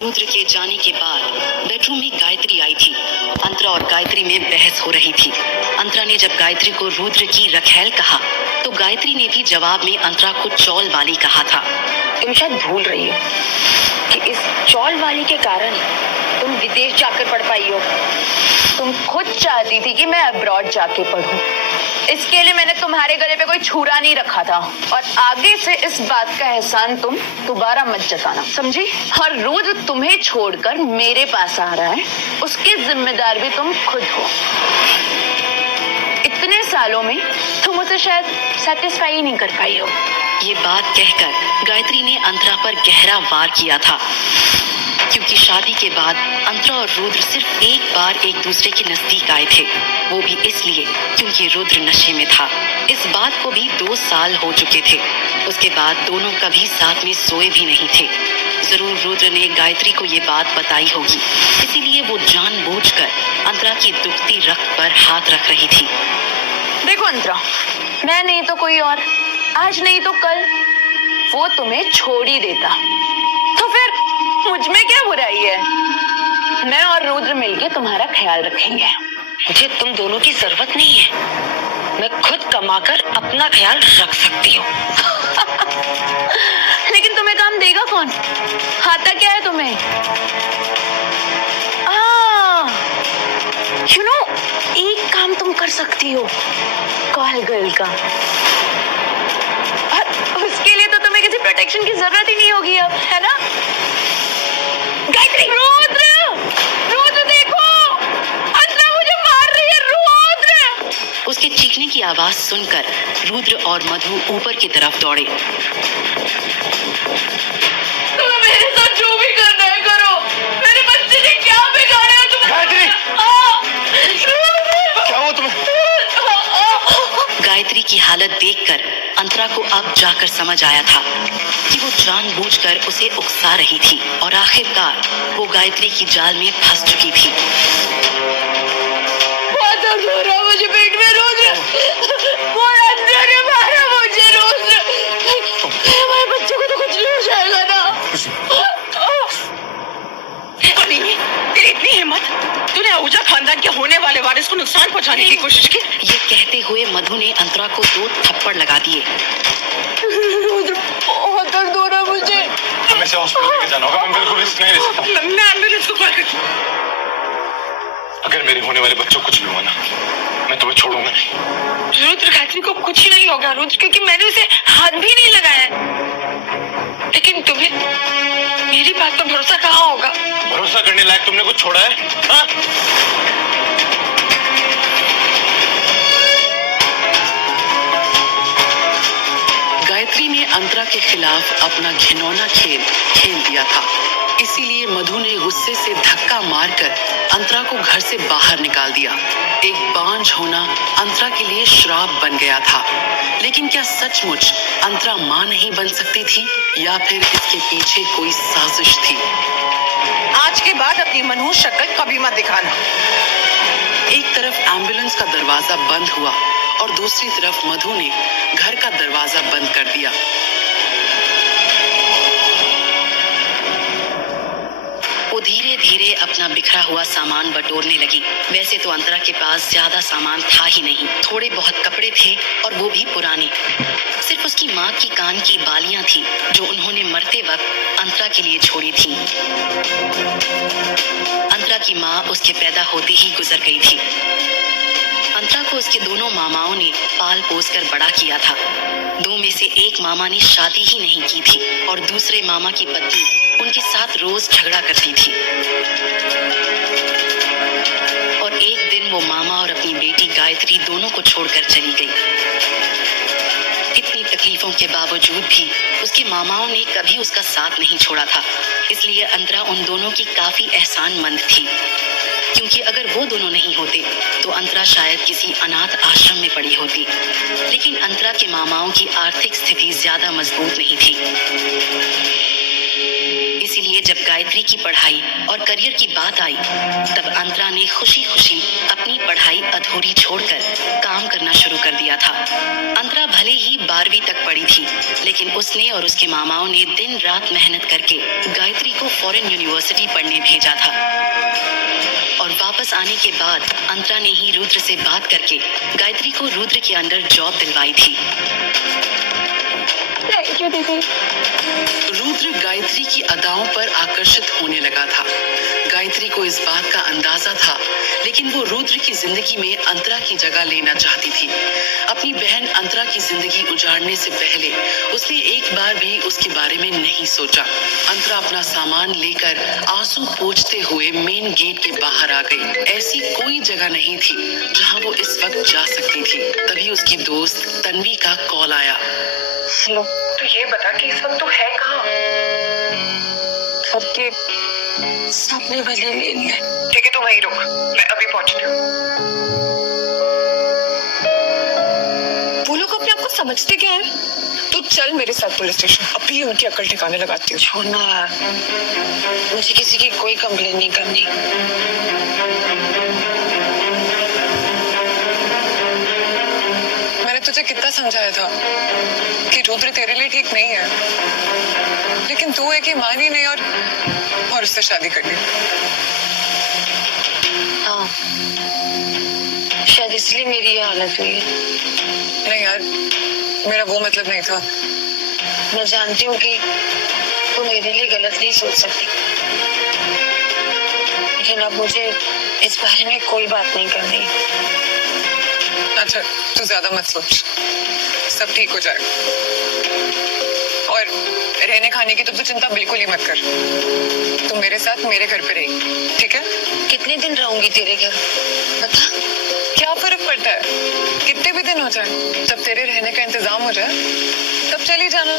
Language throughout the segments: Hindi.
रुद्र के जाने के बाद बेडरूम में गायत्री आई थी। अंतरा और गायत्री में बहस हो रही थी। अंतरा ने जब गायत्री को रुद्र की रखैल कहा तो गायत्री ने भी जवाब में अंतरा को चौल वाली कहा था। तुम शायद भूल रही हो कि इस चौल वाली के कारण तुम विदेश जाकर पढ़ पाई हो। तुम खुद चाहती थी कि मैं अब्रॉड जाके पढूं। इसके लिए मैंने तुम्हारे गले पे कोई छुरा नहीं रखा था और आगे से इस बात का एहसान तुम दोबारा मत जताना, समझी? और रोज तुम्हें छोड़कर मेरे पास आ रहा है, उसकी जिम्मेदार भी तुम खुद हो। इतने सालों में तुम उसे शायद सेटिस्फाई ही नहीं कर पाई हो। ये बात कहकर गायत्री ने अंतरा पर गहरा वार किया था, क्योंकि शादी के बाद अंतरा और रुद्र सिर्फ एक बार एक दूसरे के नजदीक आए थे, वो भी इसलिए क्योंकि रुद्र नशे में था। इस बात को भी 2 साल हो चुके थे। उसके बाद दोनों कभी साथ में सोए भी नहीं थे। जरूर रुद्र ने गायत्री को ये बात बताई होगी, इसीलिए वो जानबूझकर अंतरा की दुखती रक्त पर हाथ रख रही थी। देखो अंतरा, मैं नहीं तो कोई और, आज नहीं तो कल वो तुम्हें छोड़ ही देता, तो फिर मुझ में क्या बुराई है? मैं और रुद्र मिलके तुम्हारा ख्याल रखेंगे। मुझे तुम दोनों की जरूरत नहीं है, मैं खुद कमाकर अपना ख्याल रख सकती हूँ। लेकिन तुम्हें काम देगा कौन? आता क्या है तुम्हें? यू नो, एक काम तुम कर सकती हो, कॉल गर्ल का। और उसके लिए तो तुम्हें किसी प्रोटेक्शन की जरूरत ही नहीं होगी अब, है ना? गायत्री! रुद्र! रुद्र देखो! अंतरा मुझे मार रही है, रुद्र! उसके चीखने की आवाज सुनकर रुद्र और मधु ऊपर की तरफ दौड़े। तुम्हें मेरे साथ जो भी करना है करो, मेरे बच्चे ने क्या बिगाड़ा है तुम्हें? गायत्री! क्या हुआ तुम्हें? गायत्री की हालत देखकर अंतरा को अब जाकर समझ आया था कि वो जानबूझकर उसे उकसा रही थी और आखिरकार वो गायत्री की जाल में फंस चुकी थी। बहुत दर्द हो रहा है मुझे पेट में, रुद्र! वो अंदर ने मारा मुझे, रुद्र! हमारे बच्चे को तो कुछ नहीं हो जाएगा ना? तेरी इतनी हिम्मत, तूने आहूजा खानदान के होने वाले वारिस को नुकसान पहुंचाने की कोशिश की। ये कहते हुए मधु ने अंतरा को 2 थप्पड़ लगा दिए। रुद्र, बहुत दर्द हो रहा है मुझे। हमें से हॉस्पिटल लेके जाना होगा, मैं बिल्कुल रिस्क नहीं ले सकता। मैं एम्बुलेंस को कॉल करती हूँ। अगर मेरे होने वाले बच्चों को कुछ भी हुआ ना, मैं तुम्हें छोड़ूंगा नहीं। रुद्र, गायत्री को कुछ ही नहीं होगा रुद्र, क्योंकि मैंने उसे हाथ भी नहीं लगाया। लेकिन तुम्हें मेरी बात पर भरोसा कहाँ होगा? भरोसा करने लायक तुमने कुछ छोड़ा है? हाँ? गायत्री ने अंतरा के खिलाफ अपना घिनौना खेल खेल दिया था, इसीलिए मधु ने गुस्से से धक्का मारकर अंतरा को घर से बाहर निकाल दिया। एक बांझ होना अंतरा के लिए श्राप बन गया था। लेकिन क्या सचमुच अंतरा मां नहीं बन सकती थी, या फिर इसके पीछे कोई साजिश थी? आज के बाद अपनी मनहूस शक्ल कभी मत दिखाना। एक तरफ एम्बुलेंस का दरवाजा बंद हुआ और दूसरी तरफ मधु ने घर का दरवाजा बंद कर दिया। वो धीरे धीरे अपना बिखरा हुआ सामान बटोरने लगी। वैसे तो अंतरा के पास ज्यादा सामान था ही नहीं, थोड़े बहुत कपड़े थे और वो भी पुराने। सिर्फ उसकी माँ की कान की बालियां थी जो उन्होंने मरते वक्त अंतरा के लिए छोड़ी थी। अंतरा की माँ उसके पैदा होते ही गुजर गई थी। अंतरा को उसके दोनों मामाओं ने पाल पोस कर बड़ा किया था। 2 में से एक मामा ने शादी ही नहीं की थी और दूसरे मामा की पत्नी उनके साथ रोज झगड़ा करती थी। और एक दिन वो मामा और अपनी बेटी गायत्री दोनों को छोड़कर चली गई। इतनी तकलीफों के बावजूद भी उसके मामाओं ने कभी उसका साथ नहीं छोड़ा था, इसलिए अंतरा उन दोनों की काफी एहसानमंद थी। क्योंकि अगर वो दोनों नहीं होते तो अंतरा शायद किसी अनाथ आश्रम में पड़ी होती। लेकिन अंतरा के मामाओं की आर्थिक स्थिति ज्यादा मजबूत नहीं थी, इसीलिए जब गायत्री की पढ़ाई और करियर की बात आई, तब अंतरा ने खुशी खुशी अपनी पढ़ाई अधूरी छोड़कर काम करना शुरू कर दिया था। अंतरा भले ही 12वीं तक पढ़ी थी, लेकिन उसने और उसके मामाओं ने दिन रात मेहनत करके गायत्री को फॉरेन यूनिवर्सिटी पढ़ने भेजा था। और वापस आने के बाद अंतरा ने ही रुद्र से बात करके गायत्री को रुद्र के अंडर जॉब दिलवाई थी। थैंक यू दीदी। रुद्र गायत्री की अदाओं पर आकर्षित होने लगा था। गायत्री को इस बात का अंदाजा था, लेकिन वो रुद्र की जिंदगी में अंतरा की जगह लेना चाहती थी। अपनी बहन अंतरा की जिंदगी उजाड़ने से पहले उसने एक बार भी उसके बारे में नहीं सोचा। अंतरा अपना सामान लेकर आंसू पोंछते हुए मेन गेट के बाहर आ गई। ऐसी कोई जगह नहीं थी जहां वो इस वक्त जा सकती थी। तभी उसकी दोस्त तन्वी का कॉल आया। हेलो, तो ये बता कि इस वक्त तू है कहाँ? घर के सामने वाले लेन में। ठीक है, तू वहीं रुक, मैं अभी पहुंचती हूँ। वो लोग अपने आप को समझते क्या है? तू चल मेरे साथ पुलिस स्टेशन, अभी उनकी अकल ठिकाने लगाती हूँ। छोड़ना यार, मुझे किसी की कोई कंप्लेन नहीं करनी। मैंने तुझे कितना समझाया था कि रुद्र तेरे लिए ठीक नहीं है, लेकिन तू है कि मानी नहीं और उससे शादी कर ली। हाँ, शायद इसलिए मेरी ये हालत हुई है। नहीं यार, मेरा वो मतलब नहीं था। मैं जानती हूँ कि तू मेरे लिए गलत नहीं सोच सकती, लेकिन अब मुझे इस बारे में कोई बात नहीं करनी। अच्छा, तू ज्यादा मत सोच, सब ठीक हो जाएगा। और रहने खाने की तो तू चिंता बिल्कुल ही मत कर। तू मेरे साथ मेरे घर पे रही, ठीक है? कितने दिन रहूंगी तेरे घर बता? क्या फर्क पड़ता है, कितने भी दिन हो जाए, जब तेरे रहने का इंतजाम हो जाए तब चली जाना।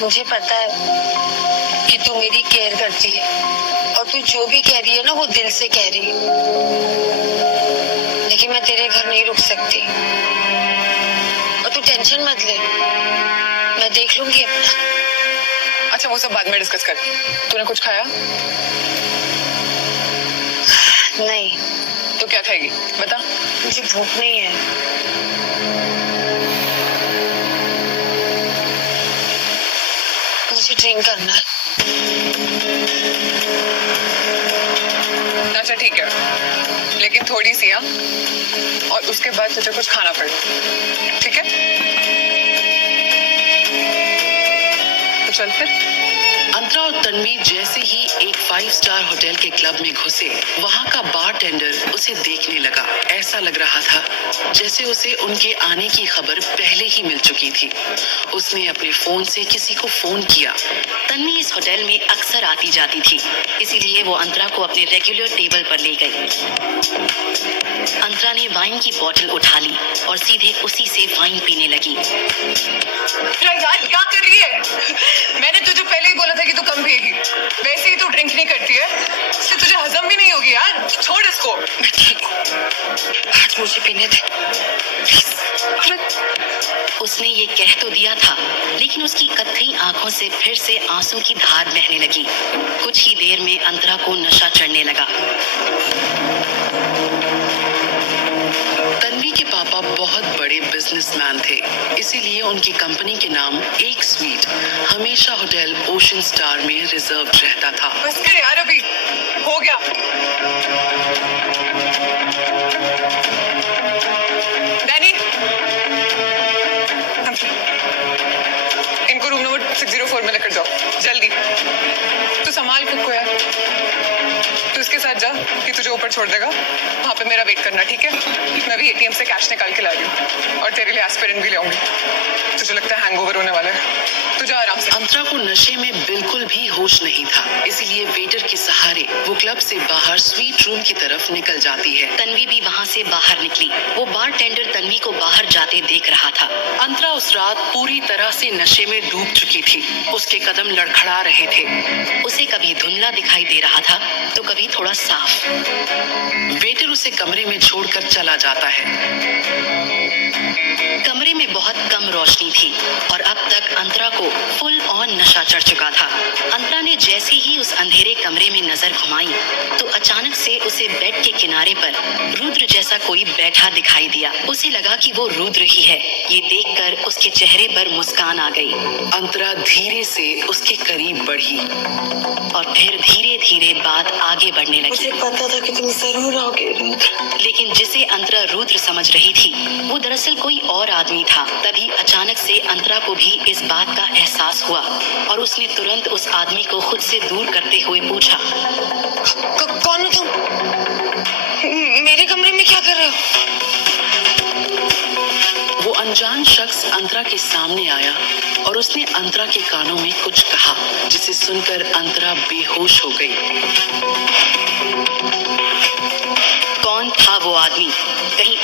मुझे पता है कि तू मेरी केयर करती है, और तू जो भी कह रही है ना वो दिल से कह रही है, लेकिन मैं तेरे घर नहीं रुक सकती। और तू टेंशन मत ले, मैं देख लूंगी अपना। अच्छा, वो सब बाद में डिस्कस कर। तूने कुछ खाया? नहीं। तो क्या खाएगी बता? मुझे भूख नहीं है। मुझे ड्रिंक करना है। अच्छा ठीक है, लेकिन थोड़ी सी, हाँ? और उसके बाद तुझे कुछ खाना पड़ेगा, ठीक है? तो चल फिर। अंतरा और तन्वी जैसे ही एक 5 स्टार होटल के क्लब में घुसे, वहाँ का बारटेंडर उसे देखने लगा। ऐसा लग रहा था जैसे उसे उनके आने की खबर पहले ही मिल चुकी थी। उसने अपने फोन से किसी को फोन किया। तन्वी इस होटल में अक्सर आती जाती थी, इसीलिए वो अंतरा को अपने रेगुलर टेबल पर ले गई। अंतरा ने वाइन की बोतल उठा ली और सीधे उसी से वाइन पीने लगी। यार क्या कर रही है? मैंने तुझे पहले ही बोला था कि तू कम पिएगी। वैसे ही तू ड्रिंक नहीं करती है, इससे तुझे हजम भी नहीं होगी यार। छोड़ इसको। मैं ठीक हूँ, आज मुझे पीने दे। उसने ये कह तो दिया था, लेकिन उसकी कत्थई आंखों से फिर से आंसू की धार बहने लगी। कुछ ही देर में अंतरा को नशा चढ़ने लगा। तन्वी के पापा बहुत बड़े बिजनेसमैन थे, इसीलिए उनकी कंपनी के नाम एक स्वीट हमेशा होटल ओशन स्टार में रिजर्व रहता था। बस कर यार, अभी हो गया। डैनी, इनको रूम नंबर 604 में लेकर जाओ जल्दी। तू संभाल खुद को यार। तू इसके साथ जा कि तुझे ऊपर छोड़ देगा, वहाँ पे मेरा वेट करना, ठीक है? मैं भी एटीएम से कैश निकाल के ला रही हूँ, और तेरे लिए एस्पिरिन भी लाऊंगी। तुझे लगता है हैंगओवर होने वाला है, तू जा आराम से। अंतरा को नशे में बिल्कुल भी होश नहीं था, इसीलिए वेटर के सहारे वो क्लब से बाहर स्वीट रूम की तरफ निकल जाती है। तन्वी भी वहाँ से बाहर निकली। वो बारटेंडर तन्वी को बाहर जाते देख रहा था। अंतरा उस रात पूरी तरह से नशे में डूब चुकी थी। उसके कदम लड़खड़ा रहे थे। उसे कभी धुंधला दिखाई दे रहा था तो कभी थोड़ा साफ। वेटर उसे कमरे में छोड़कर चला जाता है। कमरे में बहुत कम रोशनी थी और अब तक अंतरा को फुल ऑन नशा चढ़ चुका था। अंतरा ने जैसे ही उस अंधेरे कमरे में नजर घुमाई तो अचानक से उसे बेड के किनारे पर रुद्र जैसा कोई बैठा दिखाई दिया। उसे लगा कि वो रुद्र ही है। ये देखकर उसके चेहरे पर मुस्कान आ गई। अंतरा धीरे से उसके करीब बढ़ी और फिर धीरे धीरे बात आगे बढ़ने लगी। मुझे पता था कि तुम जरूर आओगे रुद्र। लेकिन जिसे अंतरा रुद्र समझ रही थी वो दरअसल कोई और आदमी था। तभी अचानक से अंतरा को भी इस बात का एहसास हुआ और उसने तुरंत उस आदमी को खुद से दूर करते हुए पूछा, कौन हो तुम? मेरे कमरे में क्या कर रहे हो? वो अनजान शख्स अंतरा के सामने आया और उसने अंतरा के कानों में कुछ कहा जिसे सुनकर अंतरा बेहोश हो गई। कौन था वो आदमी? कहीं